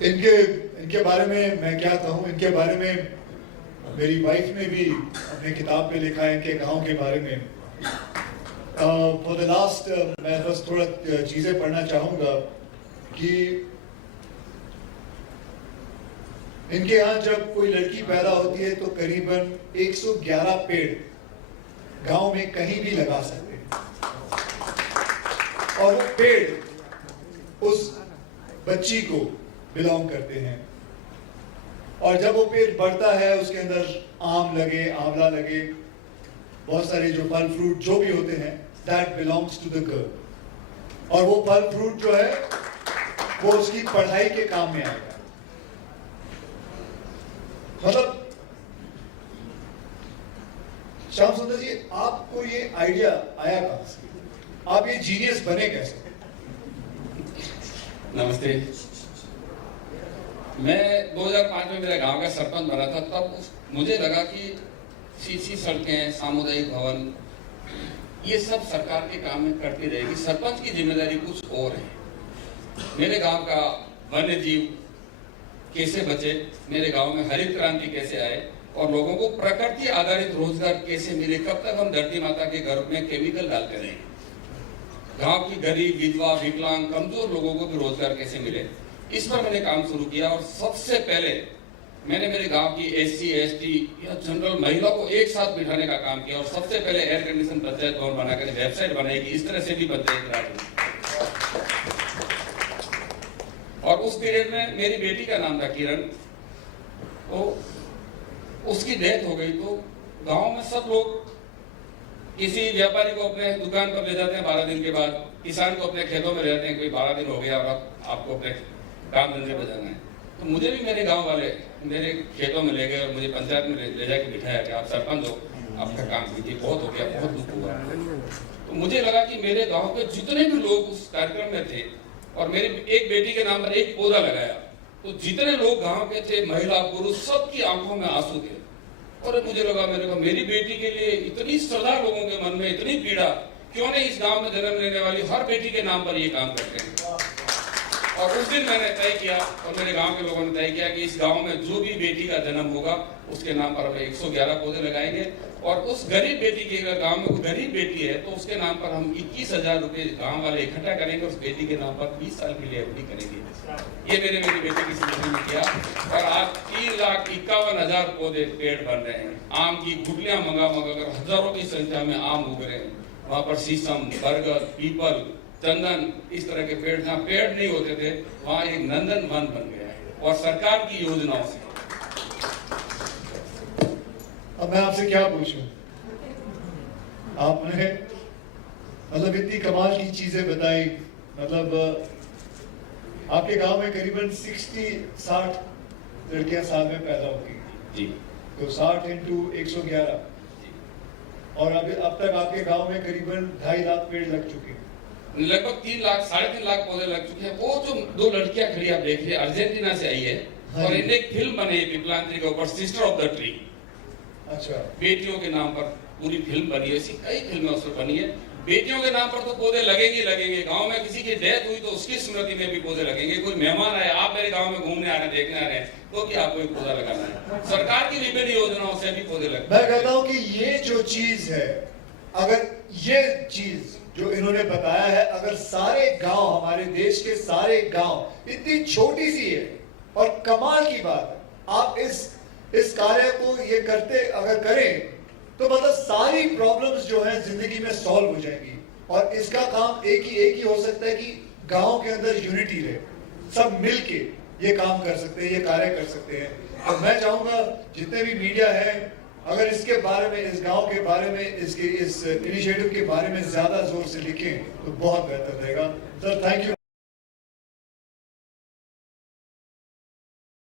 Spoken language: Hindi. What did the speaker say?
इनके इनके बारे में मैं क्या कहूँ। इनके बारे में मेरी वाइफ ने भी अपने किताब में लिखा है इनके गांव के बारे में। फॉर द लास्ट मैं बस थोड़ा चीजें पढ़ना चाहूंगा कि इनके यहाँ जब कोई लड़की पैदा होती है तो करीबन 111 पेड़ गांव में कहीं भी लगा सकते हैं, और वो पेड़ उस बच्ची को बिलोंग करते हैं। और जब वो पेड़ बढ़ता है उसके अंदर आम लगे, आंवला लगे, बहुत सारे जो फल फ्रूट जो भी होते हैं, that belongs to the girl. और वो फल फ्रूट जो है वो उसकी पढ़ाई के काम में आएगा। मतलब श्याम सुंदर जी, आपको ये आइडिया आया कहां से? आप ये जीनियस बने कैसे? नमस्ते। मैं 2005 में मेरे गांव का सरपंच बना था। तब मुझे लगा कि सीसी सड़कें, सामुदायिक भवन, ये सब सरकार के काम में करती रहेगी, सरपंच की जिम्मेदारी कुछ और है। मेरे गांव का वन्य जीव कैसे बचे, मेरे गांव में हरित क्रांति कैसे आए, और लोगों को प्रकृति आधारित रोजगार कैसे मिले, कब तक हम धरती माता के घर में केमिकल डालते रहेंगे। गांव की गरीब, विधवा, विकलांग, कमजोर लोगों को भी रोजगार कैसे मिले, इस पर मैंने काम शुरू किया। और सबसे पहले मैंने मेरे गांव की SC, ST या जनरल महिला को एक साथ बिठाने का काम किया, और सबसे पहले एयर कंडीशन पंचायत भवन बनाकर वेबसाइट बनाई कि इस तरह से भी पंचायत राज। और उस पीरियड में मेरी बेटी का नाम था किरण, तो उसकी डेथ हो गई। तो गांव में सब लोग किसी व्यापारी को अपने दुकान पर ले जाते हैं 12 दिन के बाद, किसान को अपने खेतों में रहते हैं, कोई 12 दिन हो गया और अब आपको अपने काम धंधे पर जाना है। तो मुझे भी मेरे गांव वाले मेरे खेतों में ले गए और मुझे पंचायत में ले जाके बिठाया कि आप सरपंच हो, आपका काम कीजिए, बहुत हो गया, बहुत दुख हुआ। तो मुझे लगा कि मेरे गाँव के जितने भी लोग उस कार्यक्रम में थे, और मेरी एक बेटी के नाम पर एक पौधा लगाया, तो जितने लोग गांव के थे, महिला पुरुष, सबकी आंखों में आंसू थे। और मुझे लगा मेरी बेटी के लिए इतनी श्रद्धा, लोगों के मन में इतनी पीड़ा, क्यों नहीं इस गांव में जन्म लेने वाली हर बेटी के नाम पर ये काम करते हैं। और उस दिन मैंने तय किया, और मेरे गांव के लोगों ने तय किया कि इस गांव में जो भी बेटी का जन्म होगा उसके नाम पर हमें 111 पौधे लगाएंगे। और उस गरीब बेटी की, अगर गांव में कोई गरीब बेटी है तो उसके नाम पर हम 21,000 रुपए गांव वाले इकट्ठा करेंगे, उस बेटी के नाम पर 20 साल के लिए FD करेंगे। ये मेरी बेटी की जिम्मेदारी में किया, और आज 3,51,000 पौधे पेड़ बन रहे हैं। आम की गुटलियां मंगा कर हजारों की संख्या में आम उग रहे हैं। वहां पर शीशम, बरगद, पीपल, चंदन, इस तरह के पेड़, जहाँ पेड़ नहीं होते थे वहां एक नंदन वन बन गया है, और सरकार की योजनाओं से। अब मैं आपसे क्या पूछूं? आपने मतलब इतनी कमाल की चीजें बताई। मतलब आपके गांव में करीबन 60 लड़कियां साल में पैदा होती हैं जी। तो 60 × 111, और अब तक आपके गांव में करीबन 2.5 लाख पेड़ लग चुके हैं। लगभग 3 लाख 3.5 लाख पौधे लग चुके हैं। वो जो 2 लड़कियां खड़ी आप देख रहे हैं, अर्जेंटीना से आई है, और इन्हें एक फिल्म बनी है पिपलांत्री के ऊपर, सिस्टर ऑफ द ट्री। अच्छा। बेटियों के नाम पर पूरी फिल्म बनी है, ऐसी कई फिल्में उस पर बनी है। बेटियों के नाम पर तो पौधे लगेंगे। गांव में किसी की डेथ हुई तो उसकी स्मृति में भी पौधे लगेंगे। कोई मेहमान आए, आप मेरे गांव में घूमने आ रहे हैं, देखने आ रहे हैं, तो भी आपको एक पौधा लगाना है। सरकार की विभिन्न योजनाओं से भी पौधे लगते हैं। मैं कहता हूं कि ये जो चीज है, अगर ये चीज जो इन्होंने बताया है, अगर सारे गांव, हमारे देश के सारे गांव, इतनी छोटी सी है और कमाल की बात है, आप इस कार्य को ये करते अगर करें तो मतलब सारी प्रॉब्लम्स जो हैं जिंदगी में सॉल्व हो जाएंगी। और इसका काम एक ही हो सकता है कि गांव के अंदर यूनिटी रहे, सब मिलके ये काम कर सकते हैं, ये कार्य कर सकते हैं। तो मैं चाहूंगा जितने भी मीडिया है, अगर इसके बारे में, इस गांव के बारे में, इस इनिशिएटिव के बारे में ज्यादा जोर से लिखें तो बहुत बेहतर रहेगा। Sir, thank you.